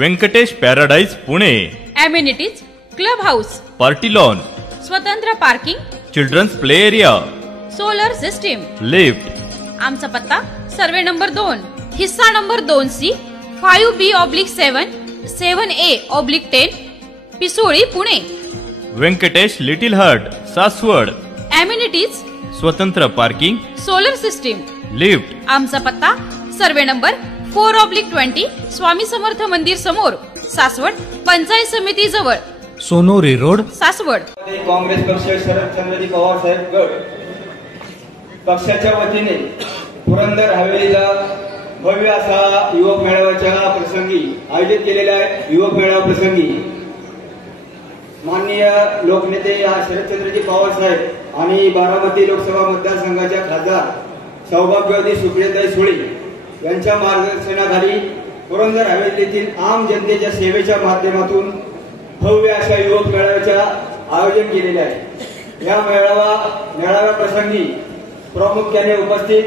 Venkatesh paradise Pune. Amenities club house, party lawn, स्वतंत्र parking, children's play area, solar system, lift. आमचा पत्ता survey number 2, हिस्सा number 2C, 5B/7, 7A/10, Pisoli, Pune. Venkatesh little heart, Saswad. Amenities स्वतंत्र parking, solar system, lift. आमचा पत्ता survey number 4/20, Swami Samarth मंदिर समोर, सासवड, पंचायत समिती जवळ, सोनोरी रोड, सासवड। काँग्रेस पक्ष शरदचंद्रजी पवार साहेब गट पक्षाच्या वतीने पुरंदर हवेलीला भव्य असा युवक मेळाव्याच्या प्रसंगी आयोजित केलेल्या युवक मेळावा प्रसंगी माननीय लोकनेते शरदचंद्रजी पवार साहेब आणि बारामती लोकसभा मतदारसंघाच्या खासदार सौभाग्यवती सुप्रियाताई सुळे यांच्या मार्गदर्शनाखाली पुरंदर हवेलीतील आम जनतेच्या सेवेच्या माध्यमातून भव्य अशा युवक मेळाव्याच्या आयोजन केलेले आहे। या मेळाव्या प्रसंगी प्रामुख्याने उपस्थित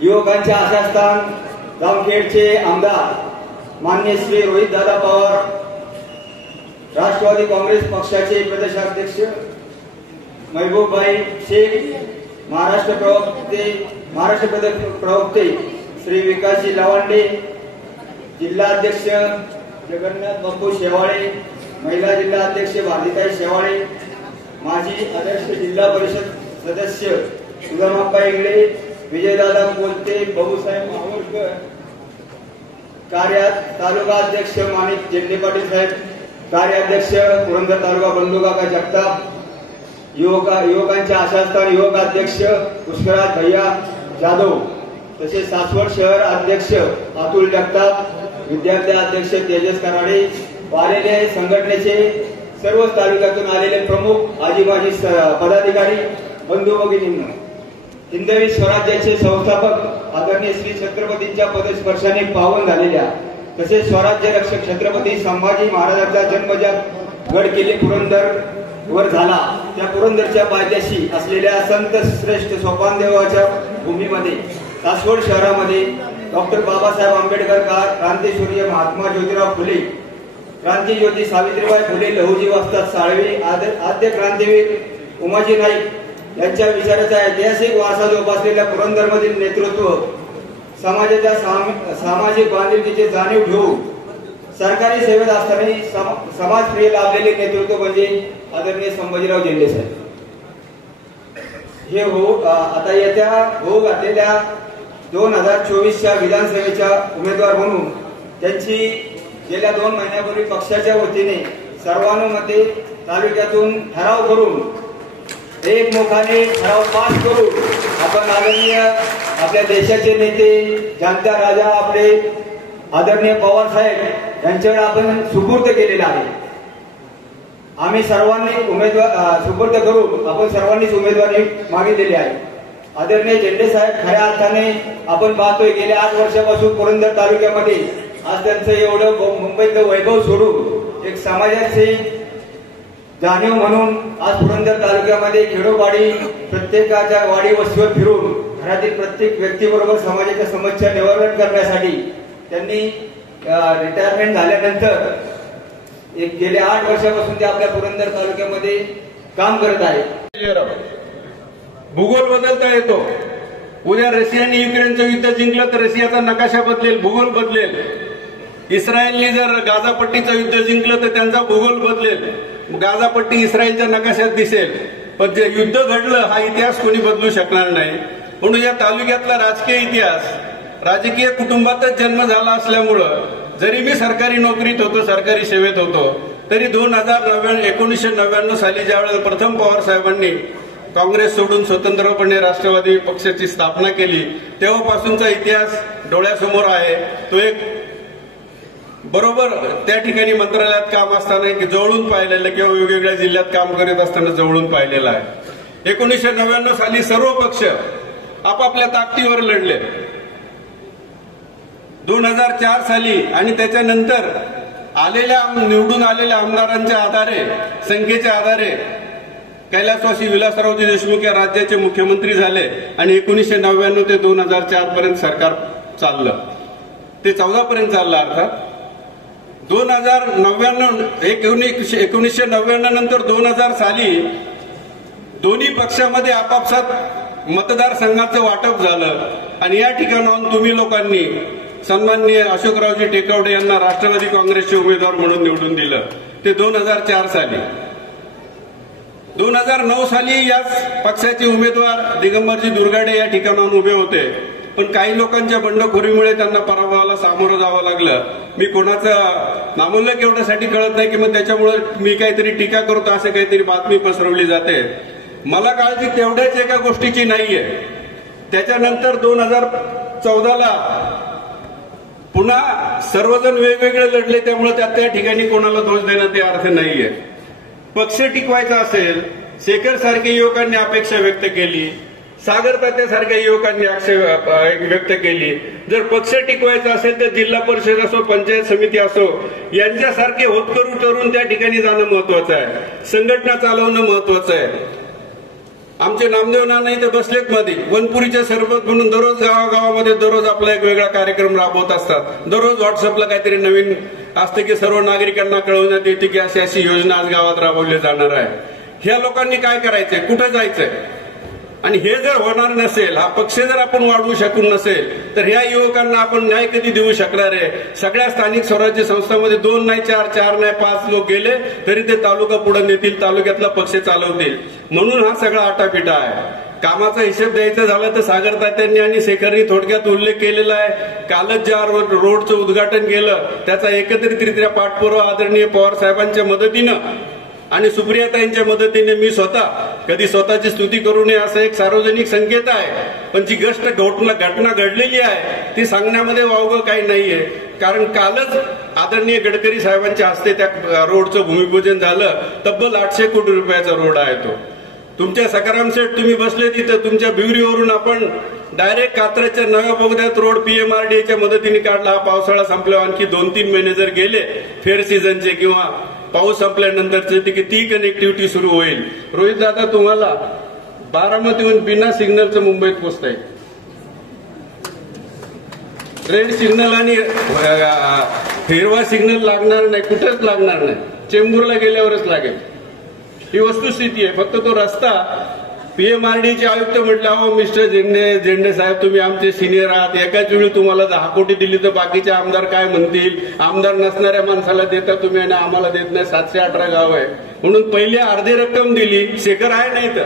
युवकांचे आशास्थान जामखेडचे आमदार माननीय श्री रोहितदादा पवार, राष्ट्रवादी काँग्रेस पक्षाचे प्रदेशाध्यक्ष महबूबभाई शेख, महाराष्ट्र प्रदेश प्रवक्ते श्री विकासजी लावंडे, जिल्हाध्यक्ष जगन्नाथ बापू शेवाळे, महिला जिल्हाध्यक्ष भारतीताई शेवाळे, माजी अध्यक्ष जिल्हा परिषद सदस्य सुधामाप्पा इंगळे, विजयदादा कोलते, भाऊसाहेब माहूरकर, तालुका अध्यक्ष माणिक जेंडे पाटील साहेब, कार्याध्यक्ष पुरंदर तालुका बंधुकाका जगताप, युवकांचे आशास्थान युवक अध्यक्ष पुष्कराज भैया जाधव, तसेच सासवड शहर अध्यक्ष अतुल जगताप, विद्यार्थी अध्यक्ष तेजस कराडे, आलेले संघटनेचे सर्व तालुक्यातून आलेले प्रमुख आजी माजी पदाधिकारी, बंधू भगिनींनो, हिंदवी स्वराज्याचे संस्थापक आदरणीय श्री छत्रपतींच्या पदस्पर्शाने पावन झालेल्या तसेच स्वराज्य रक्षक छत्रपती संभाजी महाराजांचा जन्मजात गड किल्ले पुरंदर वर झाला, त्या पुरंदरच्या पायथ्याशी असलेल्या संत श्रेष्ठ सोपानदेवाच्या भूमीमध्ये सासवड शहरामध्ये डॉक्टर बाबासाहेब आंबेडकर, क्रांतीसूर्य महात्मा ज्योतिराव फुले, क्रांतीज्योती सावित्रीबाई फुले, लहुजी वस्ताद साळवे, आद्य क्रांतीवीर उमाजी नाईक यांच्या विचाराचा ऐतिहासिक वारसा जोपासलेल्या पुरंदरमधील नेतृत्व समाजाच्या सामाजिक बांधिलकीची जाणीव ठेवून सरकारी सेवेत असताना समाजप्रिय लाभलेले नेतृत्व म्हणजे आदरणीय संभाजीराव झेंडे साहेब। हे आता येत्या घातलेल्या 2024च्या विधानसभेच्या उमेदवार म्हणून त्यांची गेल्या 2 महिन्यापूर्वी पक्षाच्या वतीने सर्वानुमते तालुक्यातून ठराव करून एकमुखाने ठराव पास करून आपण आदरणीय आपल्या देशाचे नेते जनता राजा आपले आदरणीय पवार साहेब यांच्याकडे आपण सुपूर्द केलेला आहे। आम्ही सर्वांनी उमेदवार सुपूर्द करून आपण सर्वांनीच उमेदवारी मागितलेली आहे। आदरणीय झेंडे साहेब खऱ्या अर्थाने आपण पाहतोय गेल्या 8 वर्षापासून पुरंदर तालुक्यामध्ये आज त्यांचं एवढं मुंबईतलं वैभव सोडून एक समाजाचे जाणीव म्हणून आज पुरंदर तालुक्यामध्ये खेडोपाडी प्रत्येकाच्या वाडी वस्तीवर फिरून घरातील प्रत्येक व्यक्तीबरोबर समाजाच्या समस्या निवारण करण्यासाठी त्यांनी रिटायरमेंट झाल्यानंतर गेल्या 8 वर्षापासून ते आपल्या पुरंदर तालुक्यामध्ये काम करत आहेत। भूगोल बदलता येतो। उद्या रशियाने युक्रेनचं युद्ध जिंकलं तर रशियाचा नकाशा बदलेल, भूगोल बदलेल। इस्रायलने जर गाझापट्टीचं युद्ध जिंकलं तर त्यांचा भूगोल बदलेल, गाझापट्टी इस्रायलच्या नकाशात दिसेल। पण जे युद्ध घडलं हा इतिहास कोणी बदलू शकणार नाही। म्हणून या तालुक्यातला राजकीय इतिहास राजकीय कुटुंबातच जन्म झाला असल्यामुळं जरी मी सरकारी नोकरीत होतो, सरकारी सेवेत होतो, तरी 1999 साली ज्यावेळेला प्रथम पवार साहेबांनी काँग्रेस सोडून स्वतंत्रपणे राष्ट्रवादी पक्षाची स्थापना केली तेव्हापासूनचा इतिहास डोळ्यासमोर आहे। तो एक बरोबर त्या ठिकाणी मंत्रालयात काम असताना जवळून पाहिलेलं किंवा वेगवेगळ्या जिल्ह्यात काम करीत असताना जवळून पाहिलेलं आहे। 1999 साली सर्व पक्ष आपापल्या ताकदीवर लढले। 2004 साली आणि त्याच्यानंतर निवडून आलेल्या आमदारांच्या आधारे, संख्येच्या आधारे कैलासवासी विलासरावजी देशमुख या राज्याचे मुख्यमंत्री झाले आणि 1999 ते 2004 पर्यंत सरकार चाललं। ते 14 पर्यंत चाललं अर्थात। 1999 नंतर 2000 साली दोन्ही पक्षामध्ये आपापसात मतदारसंघाचं वाटप झालं आणि या ठिकाणाहून तुम्ही लोकांनी सन्माननीय अशोकरावजी टेकवडे यांना राष्ट्रवादी काँग्रेसचे उमेदवार म्हणून निवडून दिलं. ते 2004 साली. 2009 साली याच पक्षाचे उमेदवार दिगंबरजी दुर्गाडे या ठिकाणाहून उभे होते, पण काही लोकांच्या बंडखोरीमुळे त्यांना पराभवाला सामोरं जावं लागलं. मी कोणाचं नामोल्लेख एवढ्यासाठी कळत नाही की मग त्याच्यामुळे मी काहीतरी टीका करतो असं काहीतरी बातमी पसरवली जाते. मला काळजी तेवढ्याच एका गोष्टीची नाहीये. त्याच्यानंतर 2014ला पुन्हा सर्वजण वेगवेगळे लढले, त्यामुळे त्या ठिकाणी कोणाला दोष देण्यात ते अर्थ नाहीये. पक्ष टिकवायचा असेल, शेखर सारख्या युवकांनी अपेक्षा व्यक्त केली, सागर तात्यासारख्या युवकांनी व्यक्त केली. जर पक्ष टिकवायचा असेल तर जिल्हा परिषद असो, पंचायत समिती असो, यांच्यासारखे होतकरू तरुण त्या ठिकाणी जाणं महत्वाचं आहे. संघटना चालवणं महत्वाचं आहे. आमचे नामदेव नाना इथे बसलेत मध्ये वनपुरीच्या सरबत म्हणून दररोज गावागावामध्ये दररोज आपला एक वेगळा कार्यक्रम राबवत असतात. दररोज व्हॉट्सअपला काहीतरी नवीन असते की सर्व नागरिकांना कळवण्यात येते की अशी अशी योजना आज गावात राबवली जाणार आहे. ह्या लोकांनी काय करायचंय, कुठं जायचंय? आणि हे जर होणार नसेल, हा पक्ष जर आपण वाढवू शकून नसेल, तर ह्या युवकांना आपण न्याय कधी देऊ शकणार आहे? सगळ्या स्थानिक स्वराज्य संस्थांमध्ये 2 नाही 4 नाही 5 लोक गेले तरी ते तालुका पुढे नेतील, तालुक्यातला पक्ष चालवतील. म्हणून हा सगळा आटापिटा आहे. कामाचा हिशेब द्यायचा झाला तर सागर तात्यांनी आणि शेखरनी थोडक्यात उल्लेख केलेला आहे. कालच ज्या रोडचं उद्घाटन केलं त्याचा एकत्रितरित्या पाठपुरावा आदरणीय पवार साहेबांच्या मदतीनं आणि सुप्रियाताईंच्या मदतीने मी कधी स्वतःची स्तुती करू नये असं एक सार्वजनिक संकेत आहे. पण जी घटना घडलेली आहे ती सांगण्यामध्ये वावगं काही नाहीये. कारण कालच आदरणीय गडकरी साहेबांच्या हस्ते त्या रोडचं भूमिपूजन झालं. तब्बल 800 कोटी रुपयाचा रोड आहे तो. तुमच्या सकाराम सेठ तुम्ही बसले तिथं, तुमच्या ब्युरीवरून आपण डायरेक्ट कात्रजच्या नव्या बोगद्यात रोड पीएमआरडीएच्या मदतीने काढला. हा पावसाळा संपल्यावर आणखी 2-3 महिने जर गेले फेअर सीझनचे किंवा पाऊस संपल्यानंतरचे की ती कनेक्टिव्हिटी सुरू होईल. रोहित दादा, तुम्हाला बारामतीहून बिना सिग्नलचं मुंबईत पोहोचता येईल. रेड सिग्नल आणि हिरवा सिग्नल लागणार नाही, कुठेच लागणार नाही. चेंबूरला गेल्यावरच लागेल. ही वस्तुस्थिती आहे. फक्त तो रस्ता पीएमआरडीचे आयुक्त म्हटलं, हो मिस्टर झेंडे साहेब, तुम्ही आमचे सिनियर आहात, एकाच वेळी तुम्हाला 10 कोटी दिली तर बाकीचे आमदार काय म्हणतील? आमदार नसणाऱ्या माणसाला देता तुम्ही आणि आम्हाला देत नाही. 718 गाव आहे म्हणून पहिले अर्धी रक्कम दिली. शेखर आहे नाही तर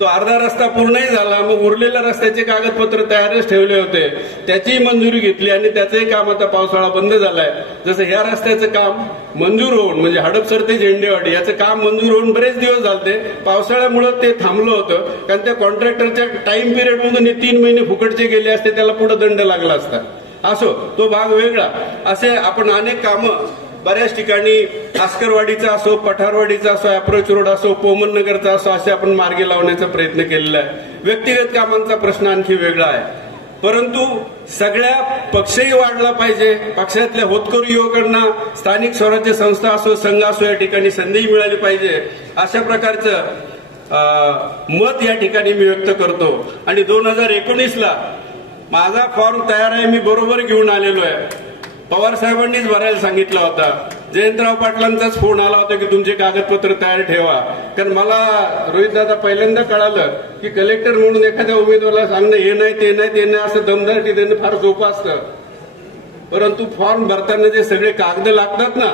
तो अर्धा रस्ता पूर्णही झाला. मग उरलेल्या रस्त्याचे कागदपत्र तयारच ठेवले होते, त्याचीही मंजुरी घेतली आणि त्याचंही काम आता पावसाळा बंद झालाय. जसं ह्या रस्त्याचं काम मंजूर होऊन म्हणजे हडपसर ते झेंडेवाडी याचं काम मंजूर होऊन बरेच दिवस झाले. पावसाळ्यामुळे ते थांबलं होतं कारण त्या कॉन्ट्रॅक्टरच्या टाइम पिरियड मधून 3 महिने फुकटचे गेले असते, त्याला पुढे दंड लागला असता. असो, तो भाग वेगळा. असे आपण अनेक कामं बऱ्याच ठिकाणी आस्करवाडीचा असो, पठारवाडीचा असो, अप्रोच रोड असो, पोमन नगरचा असो, असे आपण मार्गी लावण्याचा प्रयत्न केलेला आहे. व्यक्तिगत कामांचा प्रश्न आणखी वेगळा आहे. परंतु सगळ्या पक्षही वाढला पाहिजे. पक्षातल्या होतकरू युवकांना स्थानिक स्वराज्य संस्था असो, संघ असो, या ठिकाणी संधी मिळाली पाहिजे. अशा प्रकारचं मत या ठिकाणी मी व्यक्त करतो. आणि 2019ला माझा फॉर्म तयार आहे, मी बरोबर घेऊन आलेलो आहे. पवार साहेबांनीच भरायला सांगितला होता. जयंतराव पाटलांचाच फोन आला होता की तुमचे कागदपत्र तयार ठेवा. कारण मला रोहित दादा पहिल्यांदा कळालं की कलेक्टर म्हणून एखाद्या उमेदवाराला सांगणं हे नाही ते नाही ते नाही असं दमदाटी देणं फार सोपं असतं. परंतु फॉर्म भरताना जे सगळे कागद लागतात ना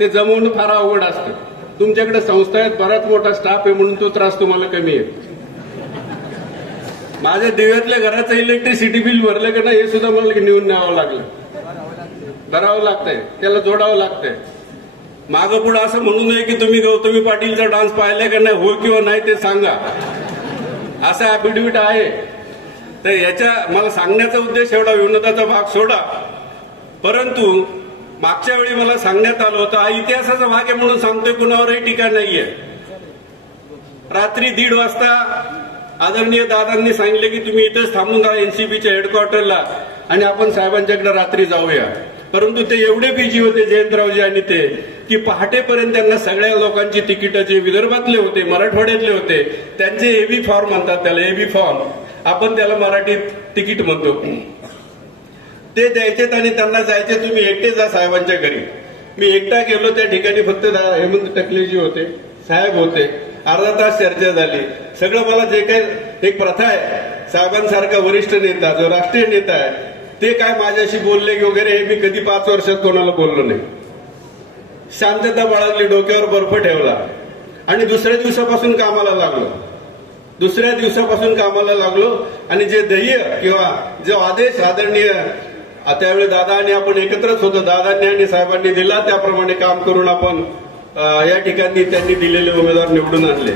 ते जमवणं फार अवघड असतं. तुमच्याकडे संस्था आहेत, बराच मोठा स्टाफ आहे म्हणून तो त्रास तुम्हाला कमी आहे. माझ्या दिव्यातल्या घराचं इलेक्ट्रिसिटी बिल भरलं का नाही हे सुद्धा मला नेऊन न्यावं लागलं. भरावं लागतंय, त्याला जोडावं लागतंय. मागं पुढे असं म्हणू नये की तुम्ही गौतमी पाटीलचा डान्स पाहिलाय का नाही, हो किंवा नाही ते सांगा, असं ऍफिडेव्हिट आहे. तर याच्या मला सांगण्याचा उद्देश एवढा, विनोदाचा भाग सोडा. परंतु मागच्या वेळी मला सांगण्यात आलं होतं, हा इतिहासाचा भाग आहे म्हणून सांगतोय, कुणावरही टीका नाहीये. रात्री 1:30 वाजता आदरणीय दादांनी सांगितले की तुम्ही इथेच थांबून जा एनसीपीच्या हेडक्वार्टरला आणि आपण साहेबांच्याकडे रात्री जाऊया. परंतु ते एवढे बिजी होते जयंतरावजी आणि ते की पहाटेपर्यंत त्यांना सगळ्या लोकांची तिकीटं जे विदर्भातले होते, मराठवाड्यातले होते, त्यांचे एबी फॉर्म म्हणतात त्याला, एबी फॉर्म आपण त्याला मराठीत तिकीट म्हणतो, ते द्यायचेत आणि त्यांना जायचे तुम्ही एकटे जा साहेबांच्या घरी. मी एकटा गेलो त्या ठिकाणी, फक्त हेमंत टकलेजी होते, साहेब होते. अर्धा तास चर्चा झाली. सगळं मला जे काही एक प्रथा आहे, साहेबांसारखा वरिष्ठ नेता जो राष्ट्रीय नेता आहे ते काय माझ्याशी बोलले वगैरे हे मी कधी 5 वर्षात कोणाला बोललो नाही. शांतता बाळगली, डोक्यावर बर्फ ठेवला आणि दुसऱ्या दिवसापासून कामाला लागलो. आणि जे ध्येय किंवा जो आदेश आदरणीय त्यावेळी दादा आणि आपण एकत्रच होतो, दादांनी आणि साहेबांनी दिला त्याप्रमाणे काम करून आपण या ठिकाणी त्यांनी दिलेले उमेदवार निवडून आणले.